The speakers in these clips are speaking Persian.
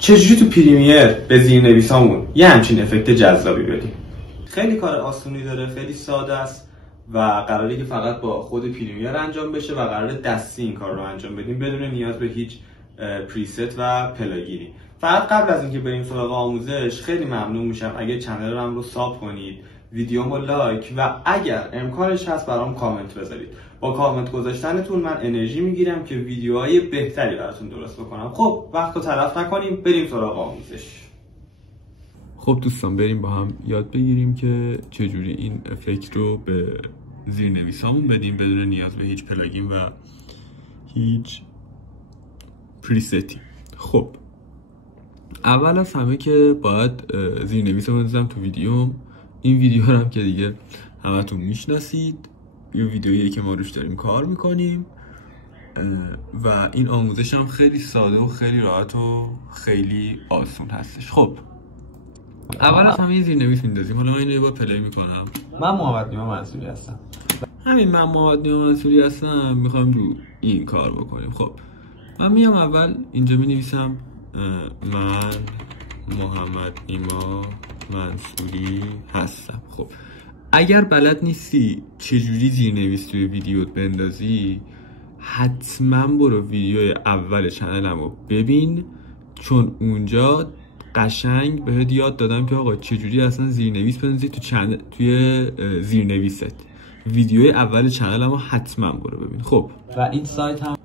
چجوری تو پریمیر به زیرنویسامون یه همچین افکت جذابی بدیم؟ خیلی کار آسونی داره، خیلی ساده است و قراره که فقط با خود پریمیر انجام بشه و قراره دستی این کار رو انجام بدیم بدون نیاز به هیچ پریست و پلاگینی. فقط قبل از اینکه بریم سراغ آموزش خیلی ممنون میشم اگه چنلم رو ساب کنید، ویدیومو لایک و اگر امکانش هست برام کامنت بذارید. با کامنت گذاشتنتون من انرژی میگیرم که ویدیوهای بهتری براتون درست بکنم. خب وقت رو تلف نکنیم، بریم سراغ آموزش. خب دوستان، بریم با هم یاد بگیریم که چجوری این افکت رو به زیرنویسامون بدیم بدون نیاز به هیچ پلاگین و هیچ پریستی. خب اول از همه که باید زیرنویس رو بندازم تو ویدیوم. این ویدیو رو هم که دیگه همتون میشناسید، یه ویدیویی که ما روش داریم کار میکنیم و این آموزش هم خیلی ساده و خیلی راحت و خیلی آسون هستش. خب اول از همه زیرنویس میندازیم. حالا من اینو یه بار پلی میکنم. من محمد نیما منصوری هستم. من محمد نیما منصوری هستم. میخوام رو این کار بکنیم. خب من میام اول اینجا مینویسم من محمد نیما منصوری هستم. خب اگر بلد نیستی چجوری زیرنویس توی ویدیوت بندازی، حتما برو ویدیوی اول چنلم رو ببین، چون اونجا قشنگ بهت یاد دادم که آقا چجوری اصلا زیرنویس بندازی توی زیرنویست. ویدیوی اول چنلم رو حتما برو ببین. خب و این سایت هم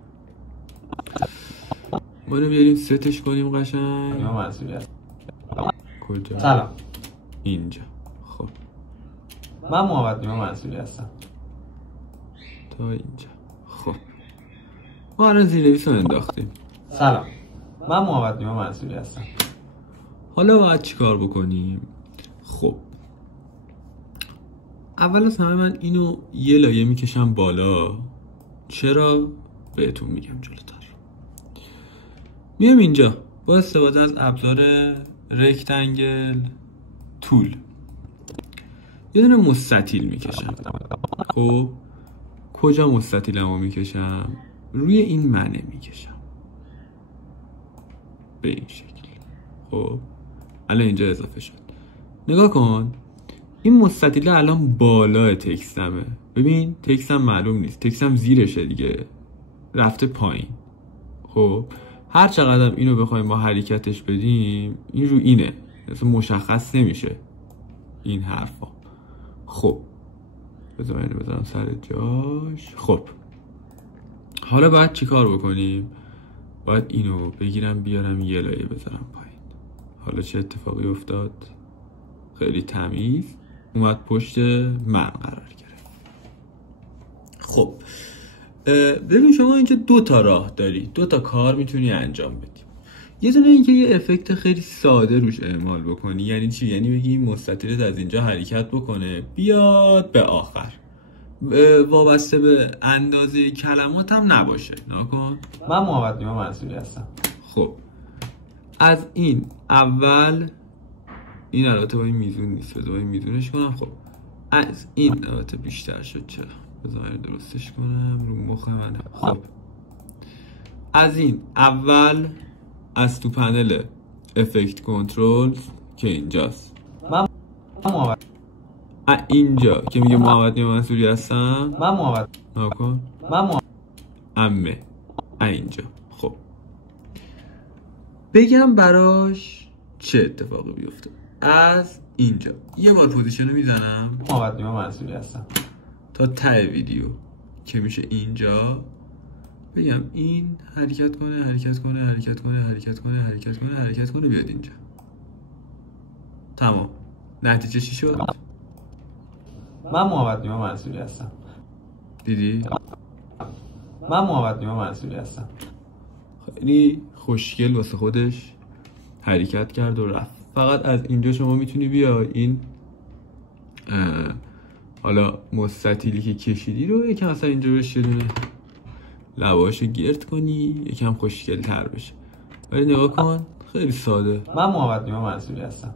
ما رو بیاریم ستش کنیم قشنگ. نیما منصوری هستم. کجا؟ سلام. اینجا. خب من محمد نیما منصوری هستم. تا اینجا. خب ما الان زیرنویس رو انداختیم. سلام. من محمد نیما منصوری هستم. حالا باید چی کار بکنیم؟ خب اول از همه من اینو یه لایه میکشم بالا. چرا؟ بهتون میگم جلوتر. میام اینجا با استفاده از ابزار رکتنگل تول یه دونه مستطیل میکشم. خب کجا مستطیلمو میکشم؟ روی این منه میکشم به این شکل. خب الان اینجا اضافه شد. نگاه کن، این مستطیل الان بالای تکستمه. ببین تکستم معلوم نیست، تکستم زیرشه دیگه، رفته پایین. خب هر چقدر اینو بخوایم با حرکتش بدیم این رو اینه، مثلا مشخص نمیشه این حرفا. خب بذار اینو بذارم سر جاش. خب حالا باید چی کار بکنیم؟ باید اینو بگیرم بیارم یه لایه بذارم پایین. حالا چه اتفاقی افتاد؟ خیلی تمیز اومد پشت من قرار گرفت. خب ببین شما اینجا دو تا راه داری، دو تا کار میتونی انجام بدی. یه دونه این که یه افکت خیلی ساده روش اعمال بکنی. یعنی چی؟ یعنی بگی مستطیلت از اینجا حرکت بکنه بیاد به آخر، وابسته به اندازه کلمات هم نباشه. نکن. من محمد نیما منصوری هستم. خب از این اول، این البته با این میزون نیست، بذار با این میزونش کنم. خب از این البته بیشتر شد، چرا؟ بذار اینو درستش کنم، رو مخ منه. خب از این اول از تو پنل افکت کنترل که اینجاست، من محمد اینجا که میگه محمد نیما منصوری هستم. من محمد نکن. من امه اینجا. خب بگم براش چه اتفاقی بیفته. از اینجا یه بار پوزیشن رو میزنم، محمد نیما منصوری هستم، تا ته ویدیو که میشه اینجا. بگم این حرکت کنه حرکت کنه حرکت کنه حرکت کنه حرکت کنه حرکت کنه بیاد اینجا. تمام. نتیجه چی شد؟ من محمد نیما منصوری هستم. دیدی؟ من محمد نیما منصوری هستم. خیلی خوشگل واسه خودش حرکت کرد و رفت. فقط از اینجا شما میتونی بیای این حالا مستطیلی که کشیدی رو یکم اصلا اینجا بهش یه دونه لباشو گرد کنی یکم خوشگل تر بشه. ولی نگاه کن خیلی ساده. من محمد نیما منصوری هستم.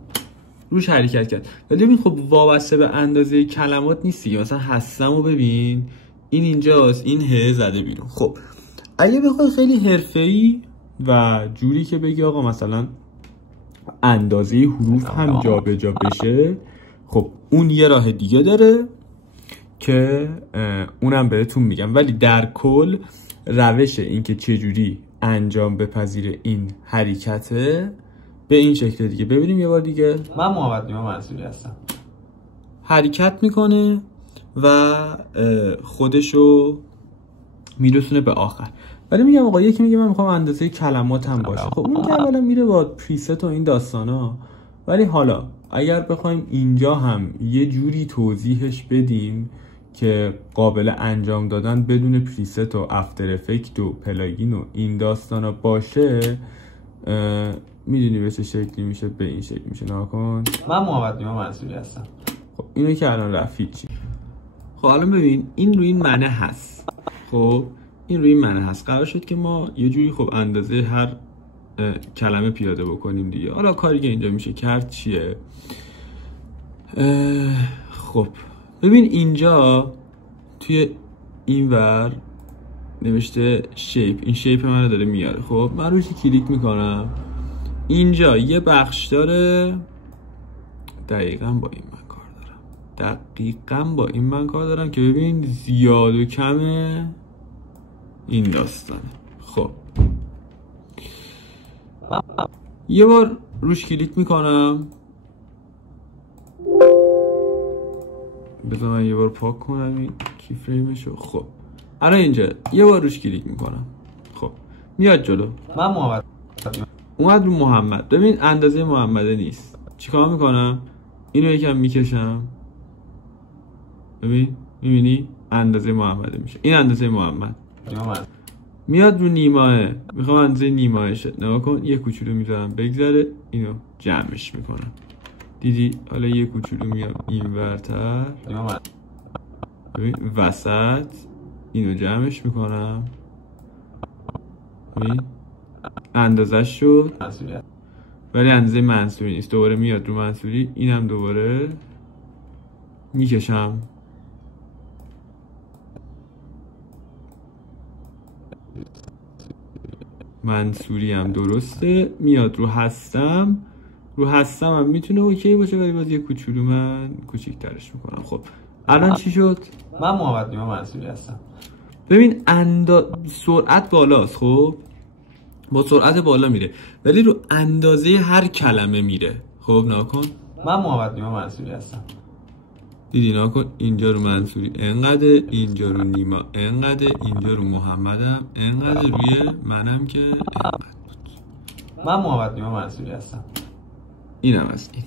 روش حرکت کرد. ولی ببین خب وابسته به اندازه کلمات نیستی. مثلا هستم و ببین این اینجاست، این ه زده بیرون. خب اگه بخوای خیلی حرفه‌ای و جوری که بگی آقا مثلا اندازه حروف هم جابجا بشه، خب اون یه راه دیگه داره که اونم بهتون میگم. ولی در کل روش این که چجوری انجام بپذیره این حرکته به این شکل دیگه. ببینیم یه بار دیگه. من محمد نیما منصوری هستم. حرکت میکنه و خودشو میرسونه به آخر. ولی میگم آقا یکی میگه من میخوام اندازه کلمات هم باشه. خب اون که اولا میره با پریست و این داستانا. ولی حالا اگر بخوایم اینجا هم یه جوری توضیحش بدیم که قابل انجام دادن بدون پریست و افتر افکت و پلاگین و این داستانا باشه، میدونی به چه شکلی میشه؟ به این شکل میشه. ناکن من محمد نیما منصوری هستم. خب اینو که الان رفیق چی؟ خب الان ببین این روی این معنی هست. خب این روی این معنی هست. قرار شد که ما یه جوری خب اندازه هر کلمه پیاده بکنیم دیگه. حالا کاری که اینجا میشه کرد چیه؟ خب ببین اینجا توی این ور نوشته شیپ. این شیپ منو داره میاره. خب من روش کلیک میکنم. اینجا یه بخش داره دقیقاً با این من کار دارم که ببین زیاد و کمه این داستانه. خب یه بار روش کلیک میکنم. بذار من یه بار پاک کنم این کی فریمشو. خب الان اینجا یه بار روش کلیک میکنم. خب میاد جلو. من محمد اومد رو محمد. ببین اندازه محمده نیست. چیکار میکنم؟ اینو یکم میکشم. ببین میبینی اندازه محمده میشه. این اندازه محمد. میاد رو نیماه. میخوام اندازه نیماه شه. نگاه کن یه کوچولو میذارم بگذره. اینو جمعش میکنم. دیدی؟ حالا یه کوچولو میام این ورتر. ببین وسط اینو جمعش میکنم. ببین اندازش شد. ولی اندازه منصوری نیست. دوباره میاد رو منصوری. اینم دوباره میکشم. منصوری هم درسته. میاد رو هستم. رو هستم هم میتونه اوکی باشه ولی باز یه کوچولو من کوچیک‌ترش میکنم. خب الان چی شد؟ من محمد نیما منصوری هستم. ببین سرعت بالاست. خب با سرعت بالا میره ولی رو اندازه هر کلمه میره. خب ناکن من محمد نیما منصوری هستم. دیدی ناکن اینجا رو منصوری انقدر، اینجا رو نیما انقدر، اینجا رو محمدم انقدر، روی منم که انقدر بود. من محمد نیما منصوری هستم. اینم از این.